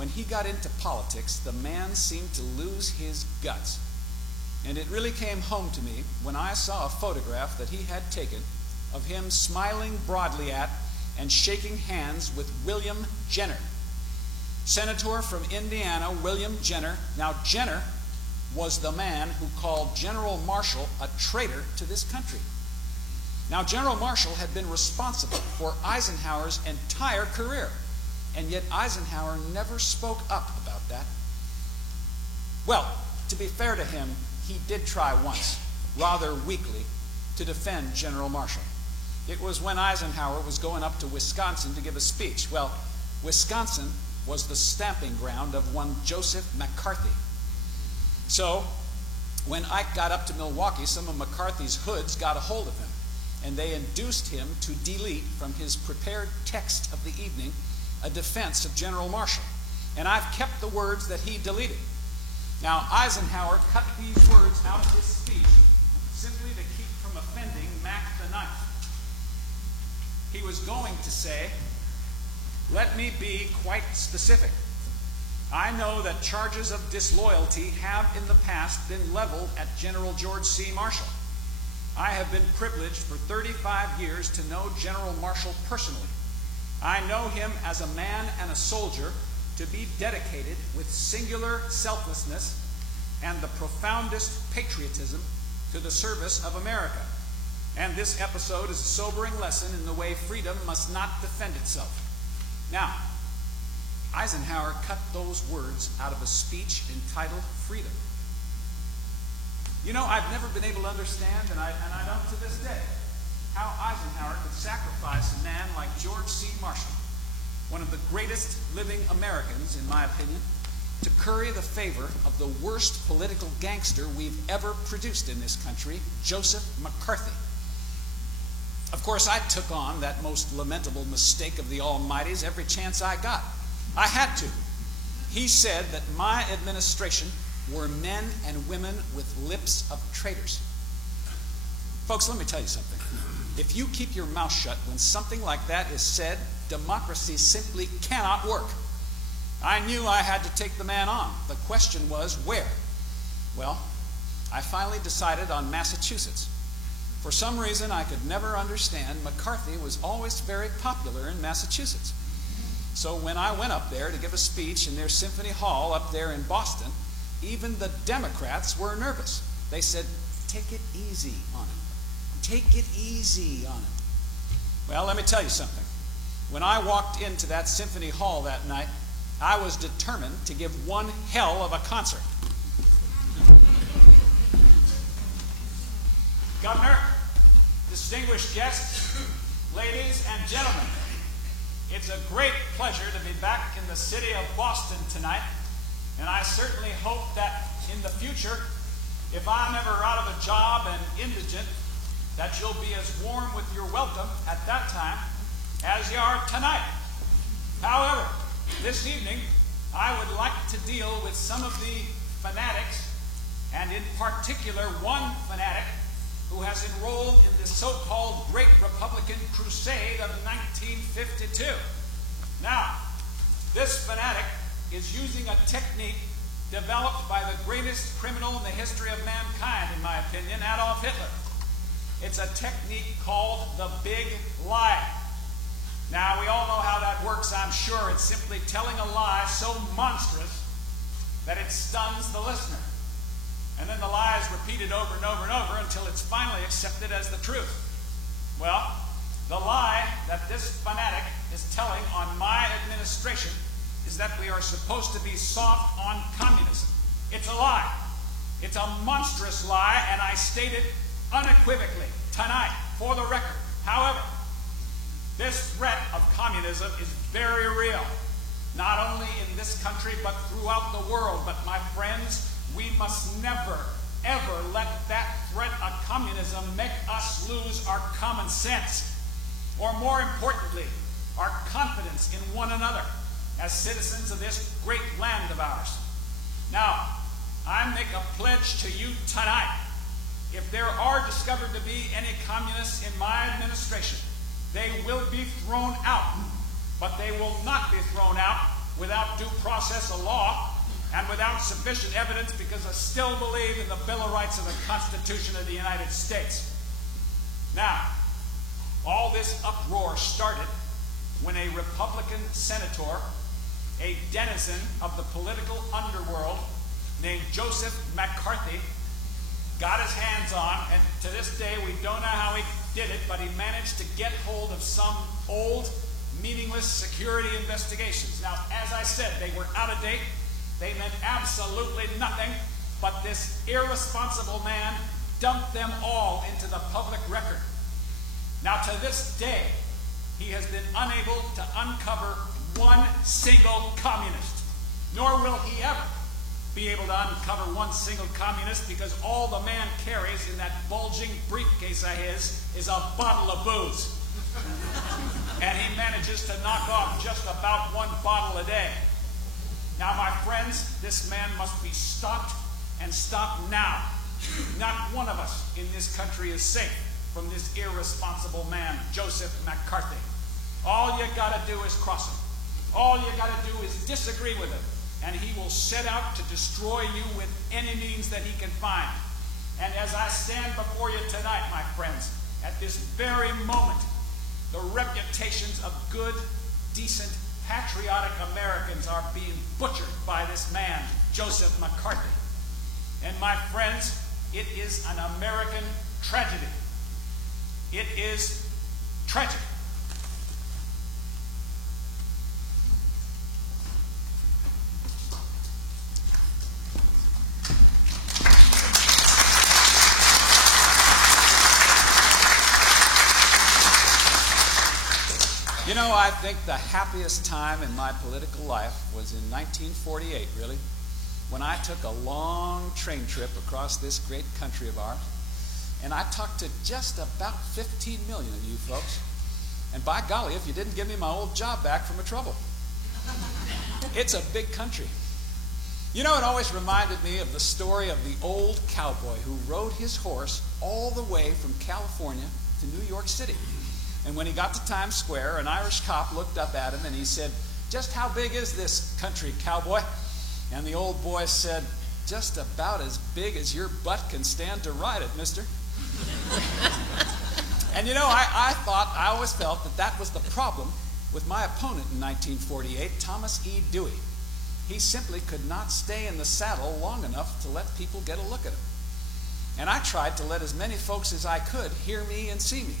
when he got into politics, the man seemed to lose his guts. And it really came home to me when I saw a photograph that he had taken of him smiling broadly at and shaking hands with William Jenner. Senator from Indiana, William Jenner. Now, Jenner was the man who called General Marshall a traitor to this country. Now, General Marshall had been responsible for Eisenhower's entire career, and yet Eisenhower never spoke up about that. Well, to be fair to him, he did try once, rather weakly, to defend General Marshall. It was when Eisenhower was going up to Wisconsin to give a speech. Well, Wisconsin was the stamping ground of one Joseph McCarthy. So, when Ike got up to Milwaukee, some of McCarthy's hoods got a hold of him, and they induced him to delete from his prepared text of the evening a defense of General Marshall. And I've kept the words that he deleted. Now, Eisenhower cut these words out of his speech simply to keep from offending Mac the Knife. He was going to say, "Let me be quite specific. I know that charges of disloyalty have in the past been leveled at General George C. Marshall. I have been privileged for 35 years to know General Marshall personally. I know him as a man and a soldier to be dedicated with singular selflessness and the profoundest patriotism to the service of America. And this episode is a sobering lesson in the way freedom must not defend itself." Now, Eisenhower cut those words out of a speech entitled Freedom. You know, I've never been able to understand, and I don't to this day, how Eisenhower could sacrifice a man like George C. Marshall, one of the greatest living Americans, in my opinion, to curry the favor of the worst political gangster we've ever produced in this country, Joseph McCarthy. Of course, I took on that most lamentable mistake of the Almighty's every chance I got. I had to. He said that my administration were men and women with lips of traitors. Folks, let me tell you something. If you keep your mouth shut when something like that is said, democracy simply cannot work. I knew I had to take the man on. The question was, where? Well, I finally decided on Massachusetts. For some reason I could never understand, McCarthy was always very popular in Massachusetts. So when I went up there to give a speech in their Symphony Hall up there in Boston, even the Democrats were nervous. They said, "Take it easy on him. Take it easy on him." Well, let me tell you something. When I walked into that Symphony Hall that night, I was determined to give one hell of a concert. Governor, distinguished guests, ladies and gentlemen, it's a great pleasure to be back in the city of Boston tonight, and I certainly hope that in the future, if I'm ever out of a job and indigent, that you'll be as warm with your welcome at that time as you are tonight. However, this evening, I would like to deal with some of the fanatics, and in particular one fanatic who has enrolled in the so-called Great Republican Crusade of 1952. Now, this fanatic is using a technique developed by the greatest criminal in the history of mankind, in my opinion, Adolf Hitler. It's a technique called the big lie. Now, we all know how that works, I'm sure. It's simply telling a lie so monstrous that it stuns the listener. And then the lie is repeated over and over and over until it's finally accepted as the truth. Well, the lie that this fanatic is telling on my administration is that we are supposed to be soft on communism. It's a lie. It's a monstrous lie, and I state it unequivocally tonight for the record. However, this threat of communism is very real, not only in this country but throughout the world. But my friends, we must never, ever let that threat of communism make us lose our common sense, or more importantly, our confidence in one another as citizens of this great land of ours. Now, I make a pledge to you tonight. If there are discovered to be any communists in my administration, they will be thrown out. But they will not be thrown out without due process of law and without sufficient evidence because I still believe in the Bill of Rights and the Constitution of the United States. Now, all this uproar started when a Republican senator, a denizen of the political underworld named Joseph McCarthy, got his hands on, and to this day we don't know how he did it, but he managed to get hold of some old, meaningless security investigations. Now, as I said, they were out of date. They meant absolutely nothing, but this irresponsible man dumped them all into the public record. Now, to this day, he has been unable to uncover one single communist, nor will he ever be able to uncover one single communist, because all the man carries in that bulging briefcase of his is a bottle of booze. And he manages to knock off just about one bottle a day. Now, my friends, this man must be stopped, and stopped now. Not one of us in this country is safe from this irresponsible man, Joseph McCarthy. All you got to do is cross him. All you got to do is disagree with him, and he will set out to destroy you with any means that he can find. And as I stand before you tonight, my friends, at this very moment, the reputations of good, decent, patriotic Americans are being butchered by this man, Joseph McCarthy. And my friends, it is an American tragedy. It is tragic. You know, I think the happiest time in my political life was in 1948, really, when I took a long train trip across this great country of ours, and I talked to just about 15 million of you folks. And by golly, if you didn't give me my old job back from a trouble. It's a big country. You know, it always reminded me of the story of the old cowboy who rode his horse all the way from California to New York City. And when he got to Times Square, an Irish cop looked up at him and he said, "Just how big is this country, cowboy?" And the old boy said, "Just about as big as your butt can stand to ride it, mister." And you know, I always felt that that was the problem with my opponent in 1948, Thomas E. Dewey. He simply could not stay in the saddle long enough to let people get a look at him. And I tried to let as many folks as I could hear me and see me.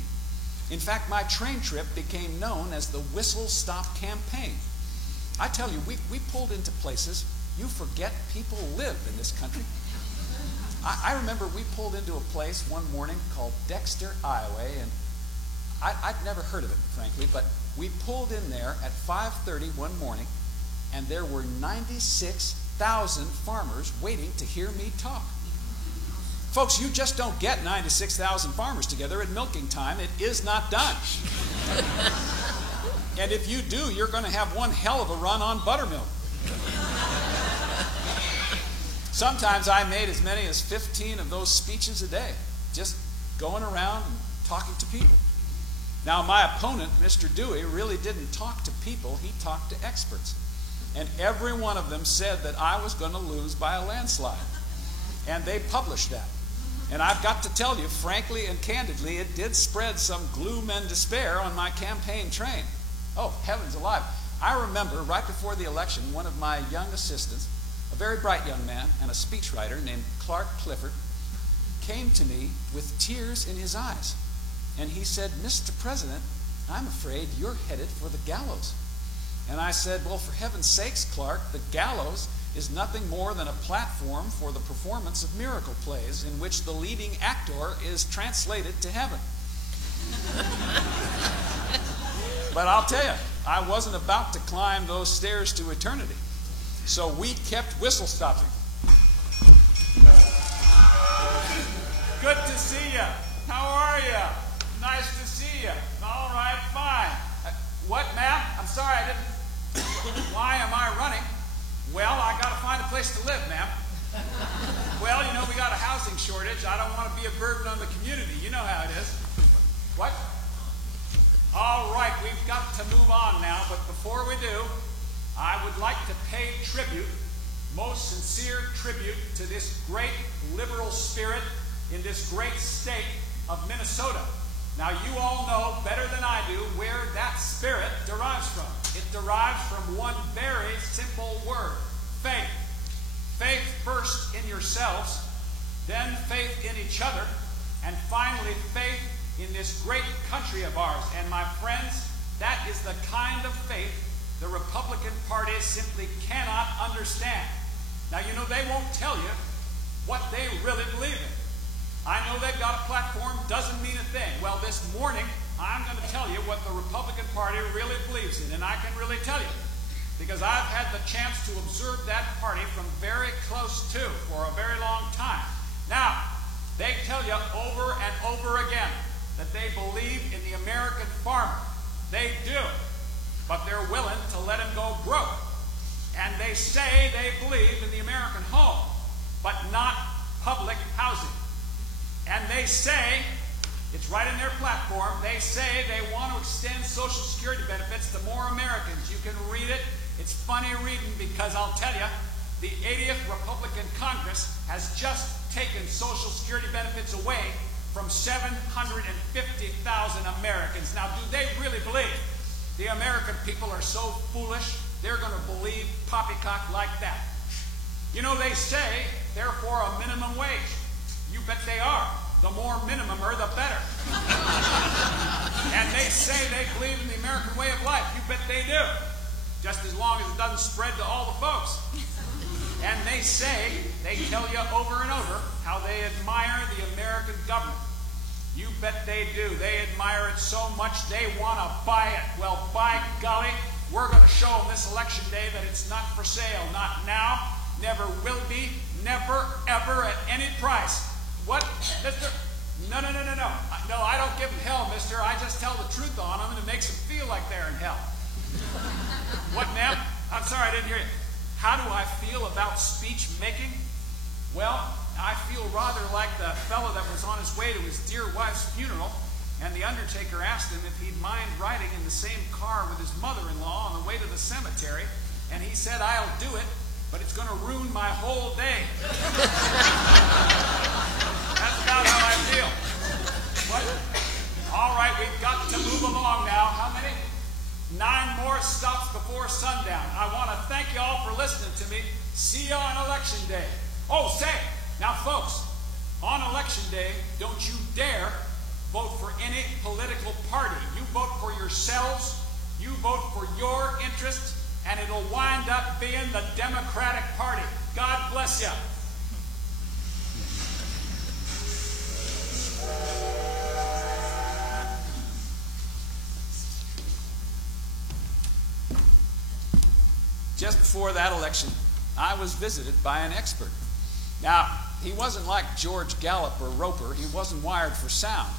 In fact, my train trip became known as the Whistle Stop Campaign. I tell you, we pulled into places you forget people live in this country. I remember we pulled into a place one morning called Dexter, Iowa, and I'd never heard of it, frankly, but we pulled in there at 5:30 one morning, and there were 96,000 farmers waiting to hear me talk. Folks, you just don't get 96,000 farmers together at milking time. It is not done. And if you do, you're going to have one hell of a run on buttermilk. Sometimes I made as many as 15 of those speeches a day, just going around and talking to people. Now, my opponent, Mr. Dewey, really didn't talk to people. He talked to experts. And every one of them said that I was going to lose by a landslide. And they published that. And I've got to tell you, frankly and candidly, it did spread some gloom and despair on my campaign train. Oh, heavens alive. I remember right before the election, one of my young assistants, a very bright young man and a speechwriter named Clark Clifford, came to me with tears in his eyes. And he said, "Mr. President, I'm afraid you're headed for the gallows." And I said, "Well, for heaven's sakes, Clark, the gallows is nothing more than a platform for the performance of miracle plays in which the leading actor is translated to heaven." But I'll tell you, I wasn't about to climb those stairs to eternity. So we kept whistle stopping. Good to see you. How are you? Nice to see you. All right, fine. What, ma'am? I'm sorry, I didn't. Why am I running? Well, I got to find a place to live, ma'am. Well, you know, we got a housing shortage. I don't want to be a burden on the community. You know how it is. What? All right, we've got to move on now, but before we do, I would like to pay tribute, most sincere tribute, to this great liberal spirit in this great state of Minnesota. Now, you all know better than I do where that spirit derives from. It derives from one very simple word: faith. Faith first in yourselves, then faith in each other, and finally faith in this great country of ours. And my friends, that is the kind of faith the Republican Party simply cannot understand. Now, you know, they won't tell you what they really believe in. I know they've got a platform, doesn't mean a thing. Well, this morning, I'm going to tell you what the Republican Party really believes in, and I can really tell you, because I've had the chance to observe that party from very close to for a very long time. Now, they tell you over and over again that they believe in the American farmer. They do, but they're willing to let him go broke. And they say they believe in the American home, but not public housing. And they say, it's right in their platform, they say they want to extend Social Security benefits to more Americans. You can read it. It's funny reading, because I'll tell you, the 80th Republican Congress has just taken Social Security benefits away from 750,000 Americans. Now, do they really believe the American people are so foolish they're going to believe poppycock like that? You know, they say they're for a minimum wage. You bet they are. The more minimumer, the better. And they say they believe in the American way of life. You bet they do. Just as long as it doesn't spread to all the folks. And they say, they tell you over and over, how they admire the American government. You bet they do. They admire it so much they want to buy it. Well, by golly, we're going to show them this election day that it's not for sale. Not now, never will be, never, ever, at any price. What, mister? No. No, I don't give them hell, mister. I just tell the truth on them, and it makes them feel like they're in hell. What, ma'am? I'm sorry, I didn't hear you. How do I feel about speech making? Well, I feel rather like the fellow that was on his way to his dear wife's funeral, and the undertaker asked him if he'd mind riding in the same car with his mother-in-law on the way to the cemetery, and he said, "I'll do it, but it's going to ruin my whole day." That's about how I feel. What? All right, we've got to move along now. How many? 9 more stops before sundown. I want to thank you all for listening to me. See you on Election Day. Oh, say, now folks, on Election Day, don't you dare vote for any political party. You vote for yourselves, you vote for your interests, and it'll wind up being the Democratic Party. God bless you. Just before that election, I was visited by an expert. Now, he wasn't like George Gallup or Roper. He wasn't wired for sound.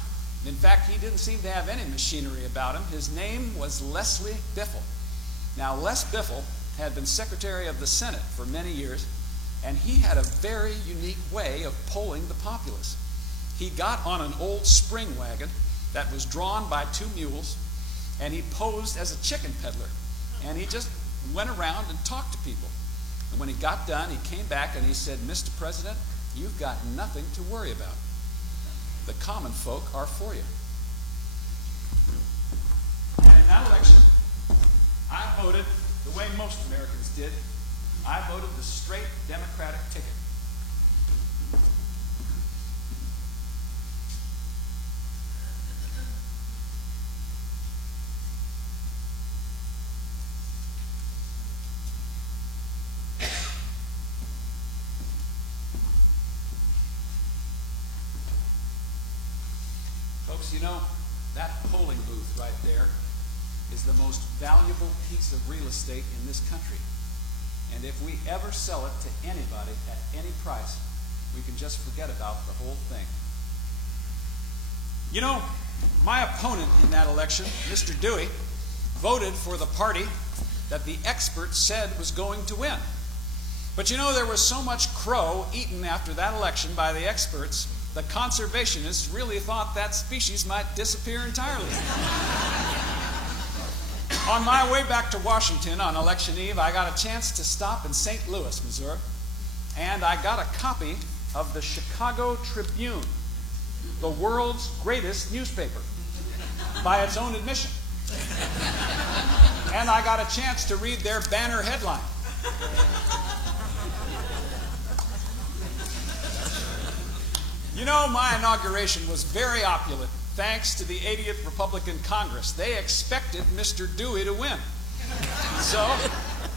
In fact, he didn't seem to have any machinery about him. His name was Leslie Biffle. Now, Les Biffle had been Secretary of the Senate for many years, and he had a very unique way of polling the populace. He got on an old spring wagon that was drawn by 2 mules, and he posed as a chicken peddler. And he just went around and talked to people. And when he got done, he came back and he said, "Mr. President, you've got nothing to worry about. The common folk are for you." And in that election, I voted the way most Americans did. I voted the straight Democratic ticket. Folks, you know, that polling booth right there is the most valuable piece of real estate in this country. And if we ever sell it to anybody at any price, we can just forget about the whole thing. You know, my opponent in that election, Mr. Dewey, voted for the party that the experts said was going to win. But you know, there was so much crow eaten after that election by the experts, the conservationists really thought that species might disappear entirely. On my way back to Washington on election eve, I got a chance to stop in St. Louis, Missouri, and I got a copy of the Chicago Tribune, the world's greatest newspaper, by its own admission. And I got a chance to read their banner headline. You know, my inauguration was very opulent, thanks to the 80th Republican Congress. They expected Mr. Dewey to win. So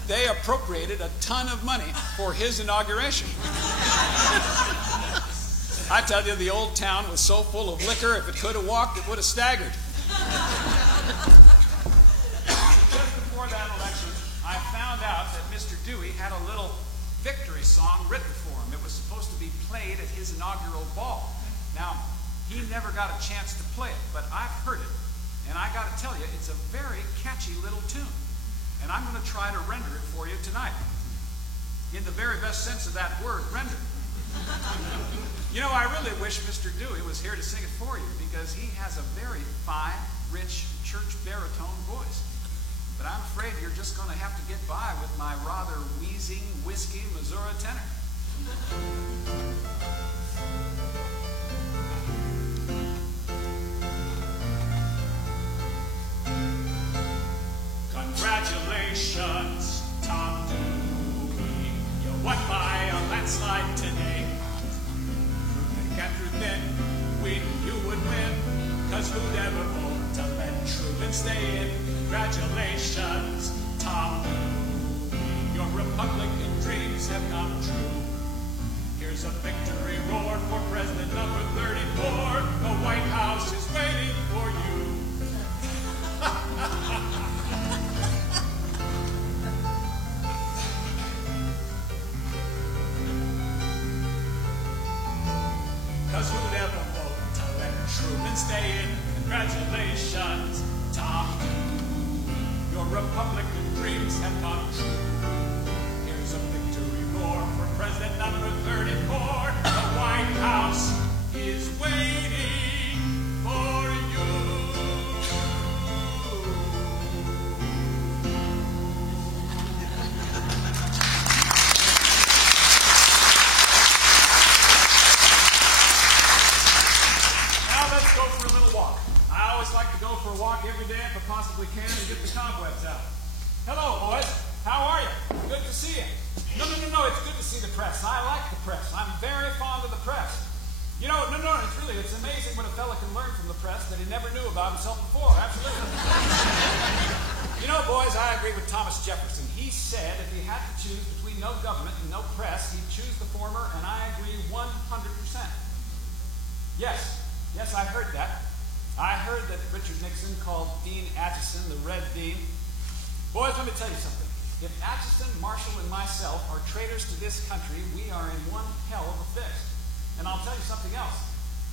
they appropriated a ton of money for his inauguration. I tell you, the old town was so full of liquor, if it could have walked, it would have staggered. Just before that election, I found out that Mr. Dewey had a little victory song written for him. It was supposed to be played at his inaugural ball. Now, he never got a chance to play it, but I've heard it, and I got to tell you, it's a very catchy little tune, and I'm going to try to render it for you tonight, in the very best sense of that word, render. You know, I really wish Mr. Dewey was here to sing it for you, because he has a very fine, rich, church baritone voice. But I'm afraid you're just going to have to get by with my rather wheezing, whiskey Missouri tenor. Congratulations, Tom Dewey. You won by a landslide today. Thick and through thin, we knew you would win, 'cause who'd ever vote to let Truman stay in? Congratulations, Tom Dewey. Your Republican dreams have come true. Here's a victory roar for President number 34. The White House is waiting for you. Cause who'd ever vote to let Truman stay in? Congratulations, Tom Dewey. Your Republican dreams have come true. Here's a victory roar for President number 34. The White House is waiting for you. Go for a little walk. I always like to go for a walk every day if I possibly can and get the cobwebs out. Hello, boys. How are you? Good to see you. No, it's good to see the press. I like the press. I'm very fond of the press. You know, it's amazing what a fella can learn from the press that he never knew about himself before. Absolutely. You know, boys, I agree with Thomas Jefferson. He said if he had to choose between no government and no press, he'd choose the former, and I agree 100%. Yes, I heard that. I heard that Richard Nixon called Dean Acheson the Red Dean. Boys, let me tell you something. If Acheson, Marshall, and myself are traitors to this country, we are in one hell of a fix. And I'll tell you something else.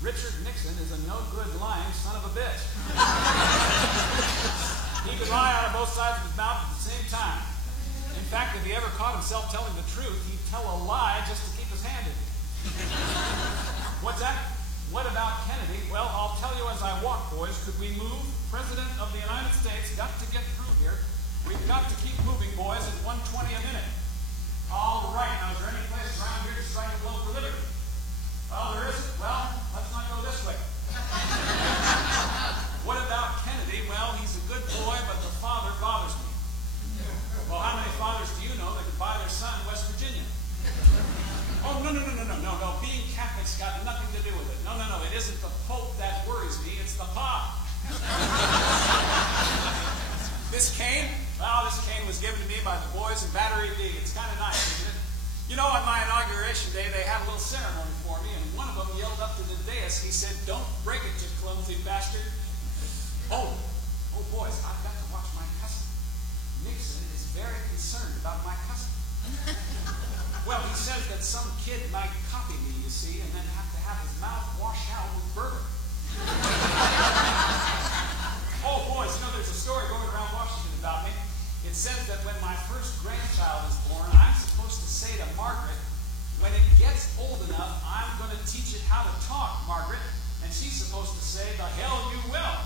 Richard Nixon is a no-good lying son of a bitch. He could lie out of both sides of his mouth at the same time. In fact, if he ever caught himself telling the truth, he'd tell a lie just to keep his hand in it. What's that? What about Kennedy? Well, I'll tell you as I walk, boys. Could we move? President of the United States got to get through here. We've got to keep moving, boys, at 120 a minute. All right. Now, is there any place around here to strike a blow for liberty? Well, there isn't. Well, let's not go this way. What about Kennedy? Well, he's a good boy, but the father bothers me. Well, how many fathers do you know that could buy their son West Virginia? Oh, no. Being Catholic's got nothing to do with it. No. It isn't the Pope that worries me. It's the Pop. This cane? Well, this cane was given to me by the boys in Battery D. It's kind of nice, isn't it? You know, on my inauguration day, they had a little ceremony for me, and one of them yelled up to the dais. He said, "Don't break it, you clumsy bastard." Oh, boys, I've got to watch my cousin. Nixon is very concerned about my cousin. Well, he says that some kid might copy me, you see, and then have to have his mouth washed out with bourbon. Oh, boys, there's a story going around Washington about me. It says that when my first grandchild is born, I'm supposed to say to Margaret, when it gets old enough, I'm going to teach it how to talk, Margaret. And she's supposed to say, the hell you will.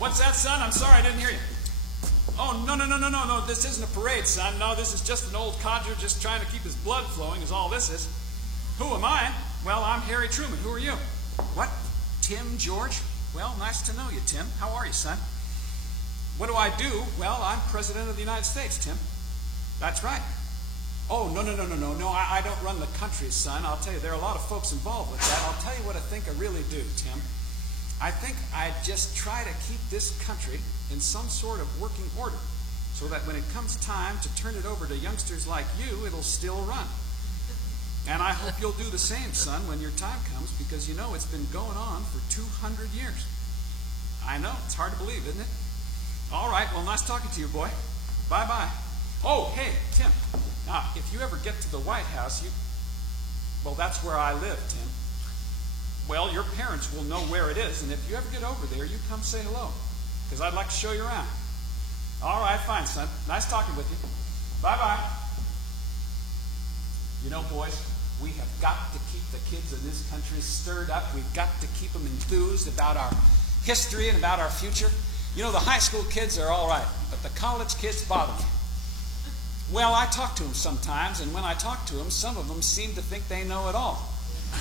What's that, son? I'm sorry, I didn't hear you. Oh, no. This isn't a parade, son. No, this is just an old codger just trying to keep his blood flowing is all this is. Who am I? Well, I'm Harry Truman. Who are you? What? Tim George? Well, nice to know you, Tim. How are you, son? What do I do? Well, I'm President of the United States, Tim. That's right. Oh, no. I don't run the country, son. I'll tell you, there are a lot of folks involved with that. I'll tell you what I think I really do, Tim. I think I just try to keep this country in some sort of working order so that when it comes time to turn it over to youngsters like you, it'll still run. And I hope you'll do the same, son, when your time comes, because you know it's been going on for 200 years. I know, it's hard to believe, isn't it? All right, well, nice talking to you, boy. Bye-bye. Oh, hey, Tim, now, if you ever get to the White House, well, that's where I live, Tim. Well, your parents will know where it is, and if you ever get over there, you come say hello, because I'd like to show you around. All right, fine, son. Nice talking with you. Bye-bye. You know, boys, we have got to keep the kids in this country stirred up. We've got to keep them enthused about our history and about our future. You know, the high school kids are all right, but the college kids bother me. Well, I talk to them sometimes, and when I talk to them, some of them seem to think they know it all.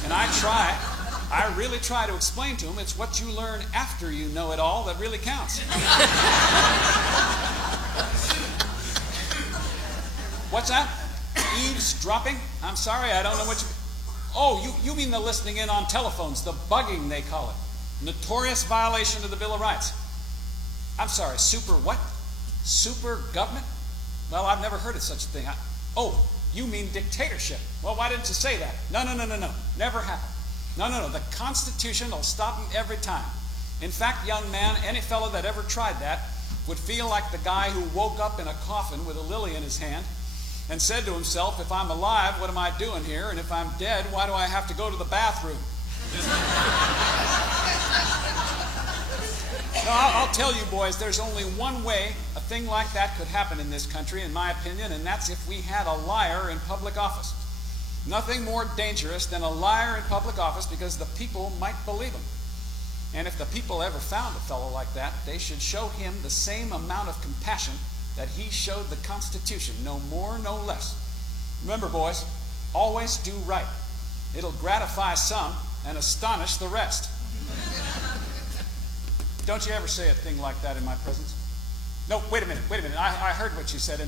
And I really try to explain to them it's what you learn after you know it all that really counts. What's that? Eavesdropping? I'm sorry, I don't know what you... Oh, you mean the listening in on telephones, the bugging they call it. Notorious violation of the Bill of Rights. I'm sorry, super what? Super government? Well, I've never heard of such a thing. Oh, you mean dictatorship. Well, why didn't you say that? No. Never happened. No. The Constitution will stop them every time. In fact, young man, any fellow that ever tried that would feel like the guy who woke up in a coffin with a lily in his hand and said to himself, if I'm alive, what am I doing here? And if I'm dead, why do I have to go to the bathroom? No, I'll tell you, boys, there's only one way a thing like that could happen in this country, in my opinion, and that's if we had a liar in public office. Nothing more dangerous than a liar in public office, because the people might believe him. And if the people ever found a fellow like that, they should show him the same amount of compassion that he showed the Constitution, no more, no less. Remember, boys, always do right. It'll gratify some and astonish the rest. Don't you ever say a thing like that in my presence? No, wait a minute. I heard what you said.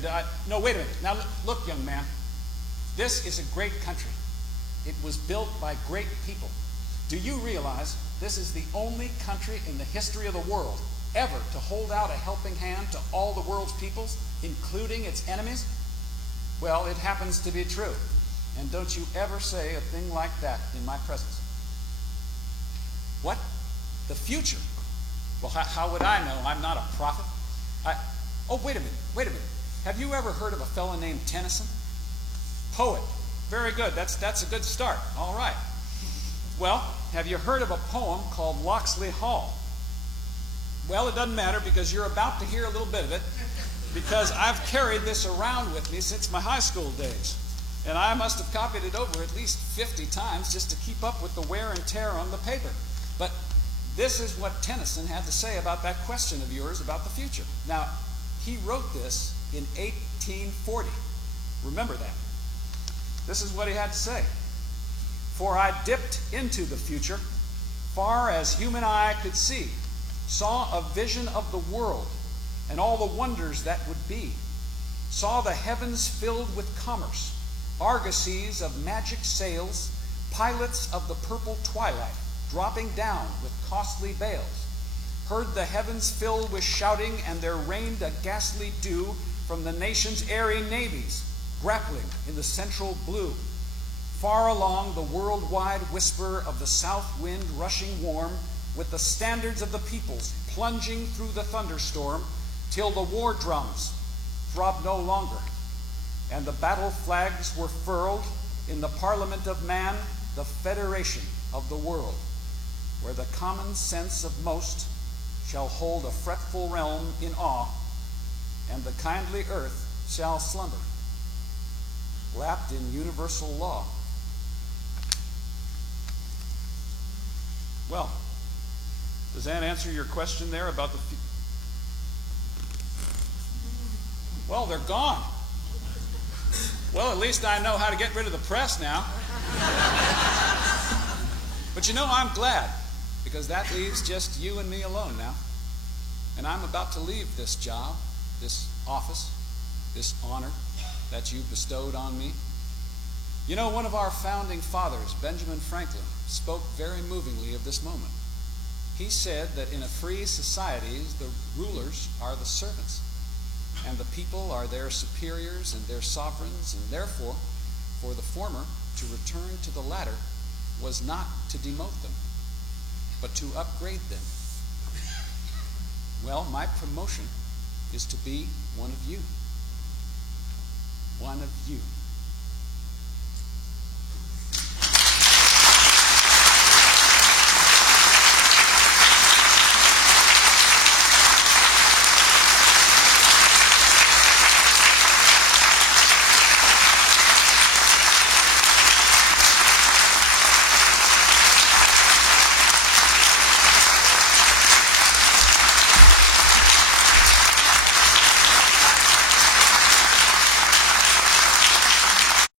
No, wait a minute. Now, look, young man. This is a great country. It was built by great people. Do you realize this is the only country in the history of the world ever to hold out a helping hand to all the world's peoples, including its enemies? Well, it happens to be true. And don't you ever say a thing like that in my presence. What? The future? Well, how would I know? I'm not a prophet. Oh, wait a minute. Have you ever heard of a fellow named Tennyson? Poet. Very good. That's a good start. All right. Well, have you heard of a poem called Locksley Hall? Well, it doesn't matter, because you're about to hear a little bit of it, because I've carried this around with me since my high school days. And I must have copied it over at least 50 times just to keep up with the wear and tear on the paper. But this is what Tennyson had to say about that question of yours about the future. Now, he wrote this in 1840. Remember that. This is what he had to say. For I dipped into the future, far as human eye could see, saw a vision of the world and all the wonders that would be, saw the heavens filled with commerce, argosies of magic sails, pilots of the purple twilight, dropping down with costly bales, heard the heavens filled with shouting, and there rained a ghastly dew from the nation's airy navies, grappling in the central blue. Far along the worldwide whisper of the south wind rushing warm, with the standards of the peoples plunging through the thunderstorm, till the war drums throbbed no longer, and the battle flags were furled in the parliament of man, the federation of the world, where the common sense of most shall hold a fretful realm in awe, and the kindly earth shall slumber, lapped in universal law. Does that answer your question there about the... Well, they're gone. Well, at least I know how to get rid of the press now. But you know, I'm glad, because that leaves just you and me alone now. And I'm about to leave this job, this office, this honor that you bestowed on me. You know, one of our founding fathers, Benjamin Franklin, spoke very movingly of this moment. He said that in a free society, the rulers are the servants, and the people are their superiors and their sovereigns, and therefore, for the former to return to the latter was not to demote them, but to upgrade them. Well, my promotion is to be one of you. One of you.